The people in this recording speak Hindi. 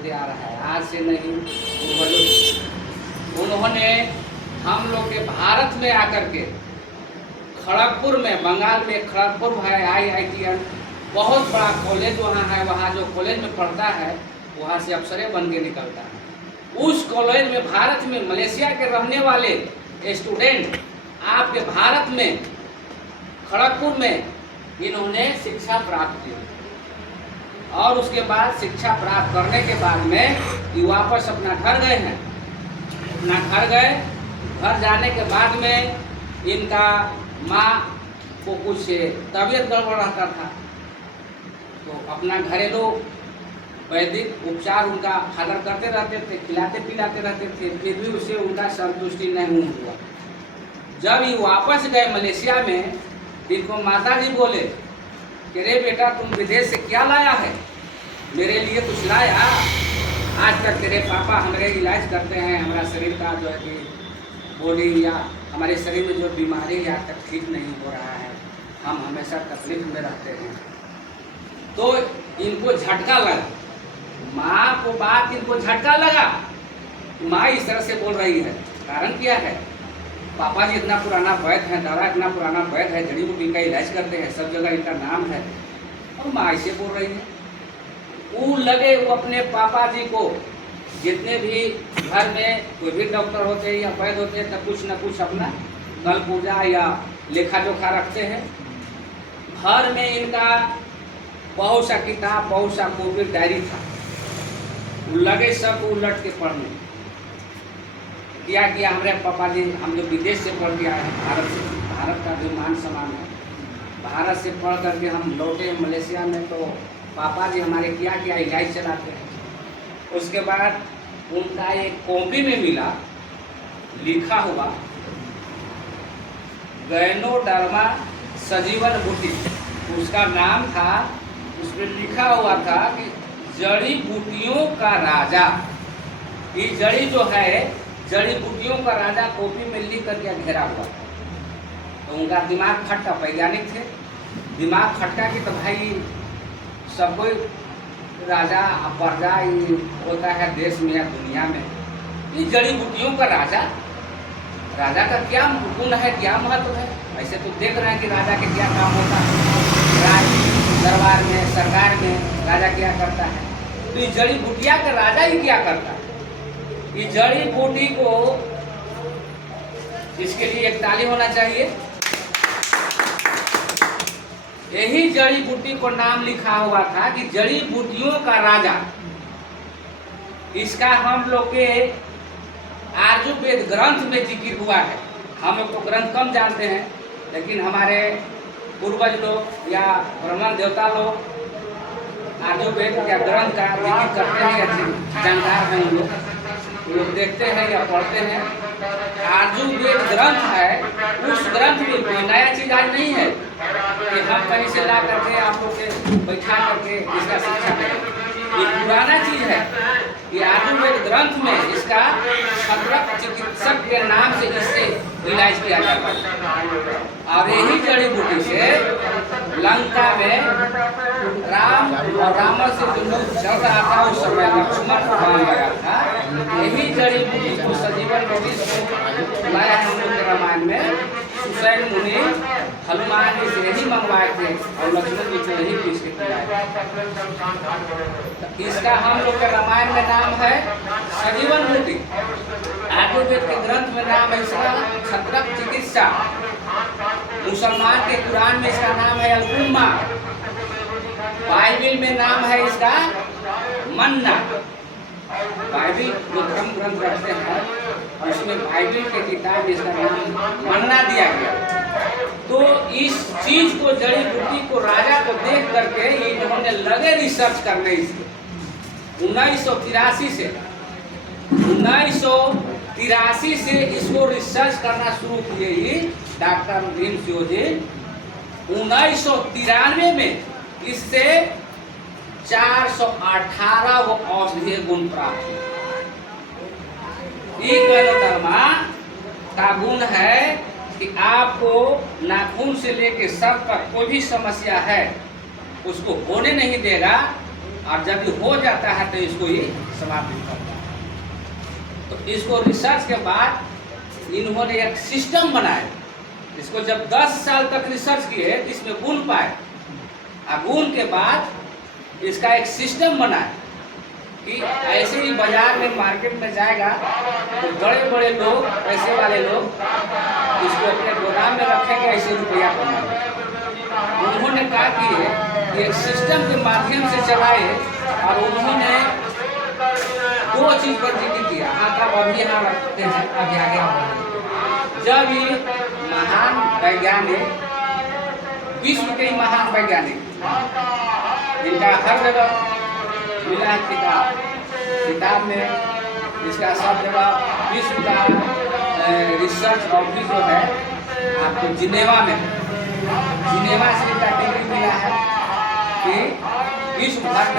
चलते आ रहा है, आज से नहीं पूर्वजों से। उन्होंने हम लोग के भारत में आकर के खड़गपुर में, बंगाल में खड़गपुर है IITN, बहुत बड़ा कॉलेज वहाँ है। वहाँ जो कॉलेज में पढ़ता है वहाँ से अफसरे बन के निकलता है। उस कॉलेज में भारत में मलेशिया के रहने वाले स्टूडेंट आपके भारत में खड़गपुर में इन्होंने शिक्षा प्राप्त की और उसके बाद शिक्षा प्राप्त करने के बाद में ये वापस अपना घर गए हैं। अपना घर गए, घर जाने के बाद में इनका माँ को कुछ तबीयत गड़बड़ रहता था, तो अपना घरेलू वैदिक उपचार उनका फादर करते रहते थे, खिलाते पिलाते रहते थे, फिर भी उसे उनका संतुष्टि नहीं हुआ। जब ये वापस गए मलेशिया में, इनको माता जी बोले कि रे बेटा तुम विदेश से क्या लाया है, मेरे लिए कुछ लाया? आज तक तेरे पापा हमारे इलाज करते हैं, हमारा शरीर का जो है कि बॉडी या हमारे शरीर में जो बीमारी है आज तक ठीक नहीं हो रहा है, हम हमेशा तकलीफ में रहते हैं। तो इनको झटका लगा, माँ को बात इनको झटका लगा, माँ इस तरह से बोल रही है। कारण क्या है? पापा जी इतना पुराना वैद्य है, दादा इतना पुराना वैद्य है, जड़ी बूटी का इलाज करते हैं, सब जगह इनका नाम है, और माँ ऐसे बोल रही है। वो लगे वो अपने पापा जी को, जितने भी घर में कोई भी डॉक्टर होते हैं या वैद्य होते हैं, तब कुछ न कुछ अपना गल पूजा या लेखा जोखा रखते हैं। घर में इनका बहुत सा किताब, बहुत सा कॉपी, डायरी था, लगे सब उलट के पढ़ने। क्या किया हमारे पापा जी, हम जो विदेश से पढ़ के आए हैं, भारत से, भारत का भी मान सम्मान है, भारत से पढ़ करके हम लौटे मलेशिया में, तो पापा जी हमारे क्या क्या इलाज चलाते हैं। उसके बाद उनका एक कॉपी में मिला, लिखा हुआ गैनोडर्मा सजीवन बूटी, उसका नाम था। उसमें लिखा हुआ था कि जड़ी बूटियों का राजा। ये जड़ी जो है, जड़ी बूटियों का राजा कॉपी में लिख करके घेरा हुआ था। तो उनका दिमाग खट्टा, वैज्ञानिक थे, दिमाग खट्टा कि तो भाई सब कोई राजा प्रजा होता है देश में या दुनिया में, ये जड़ी बूटियों का राजा, राजा का क्या गुण है, क्या महत्व है? ऐसे तो देख रहे हैं कि राजा के क्या काम होता है, राज दरबार में, सरकार में राजा क्या करता है, तो ये जड़ी बूटिया का राजा ही क्या करता है? ये जड़ी बूटी को, इसके लिए एक ताली होना चाहिए। यही जड़ी बूटी को नाम लिखा हुआ था कि जड़ी बूटियों का राजा। इसका हम लोग के आयुर्वेद ग्रंथ में जिक्र हुआ है। हम लोग तो ग्रंथ कम जानते हैं, लेकिन हमारे पूर्वज लोग या ब्राह्मण देवता लोग आयुर्वेद या ग्रंथ का जिक्र करते हैं, या जानकार हैं उन लोग देखते हैं या पढ़ते हैं। आयुर्वेद ग्रंथ है, उस ग्रंथ में कोई नया चीज आज नहीं है कि हम कहीं से ला करके आप लोग के बैठा करके इसका शिक्षा करें। ये पुराना चीज है। ये आयुर्वेद ग्रंथ में इसका छत्रक चिकित्सक के नाम से इससे इलाज किया जाता है। और यही जड़ी बूटी से लंका में राम और रावण से जो युद्ध चल रहा था, उस समय लक्ष्मण को बाण लगा था। यही जड़ी बूटी को सजीवन बूटी से लाया हम लोग के रामायण में। सुसैन मुनि हनुमान जी से यही मंगवाए थे और लक्ष्मण जी से यही पीस के खिलाए। इसका हम लोग के रामायण में नाम है सजीवन बूटी। आयुर्वेद के ग्रंथ में नाम है इसका छत्रक चिकित्सा। मुसलमान के कुरान में इसका नाम है अल-उम्मा। बाइबिल में नाम है इसका मन्ना। बाइबिल जो धर्म ग्रंथ रखते हैं, उसमें बाइबिल के किताब इसका नाम मन्ना दिया गया। तो इस चीज को, जड़ी बूटी को, राजा को देख करके इन्होंने लगे रिसर्च करने। इसके 1983 से इसको रिसर्च करना शुरू किए ही डॉक्टर भीम सिंह जी। 1993 में इससे 418 वो औषधीय गुण प्राप्त हुए। गैनोडर्मा का गुण है कि आपको नाखून से लेके सर तक कोई भी समस्या है उसको होने नहीं देगा। और जब ये हो जाता है तो इसको ये समाप्त करता है। तो इसको रिसर्च के बाद इन्होंने एक सिस्टम बनाया। इसको जब 10 साल तक रिसर्च किए तो इसमें गुण पाए, और गुण के बाद इसका एक सिस्टम बनाए कि ऐसे ही बाजार में मार्केट में जाएगा तो बड़े बड़े लोग, पैसे वाले लोग इसको अपने गोदाम में रखेंगे, ऐसे रुपया कमाएंगे। उन्होंने कहा कि एक सिस्टम के माध्यम से चलाए, और उन्होंने 2 चीज पर जिक्र किया। आप अभी यहाँ रखते हैं, अभी आगे जब ये महान वैज्ञानिक, विश्व के महान वैज्ञानिक जिनका हर जगह मिला किताब में, इसका सब जगह विश्व का रिसर्च ऑफिस जो है आपको जिनेवा में, जिनेवा से इसका डिग्री मिला है कि विश्व भर में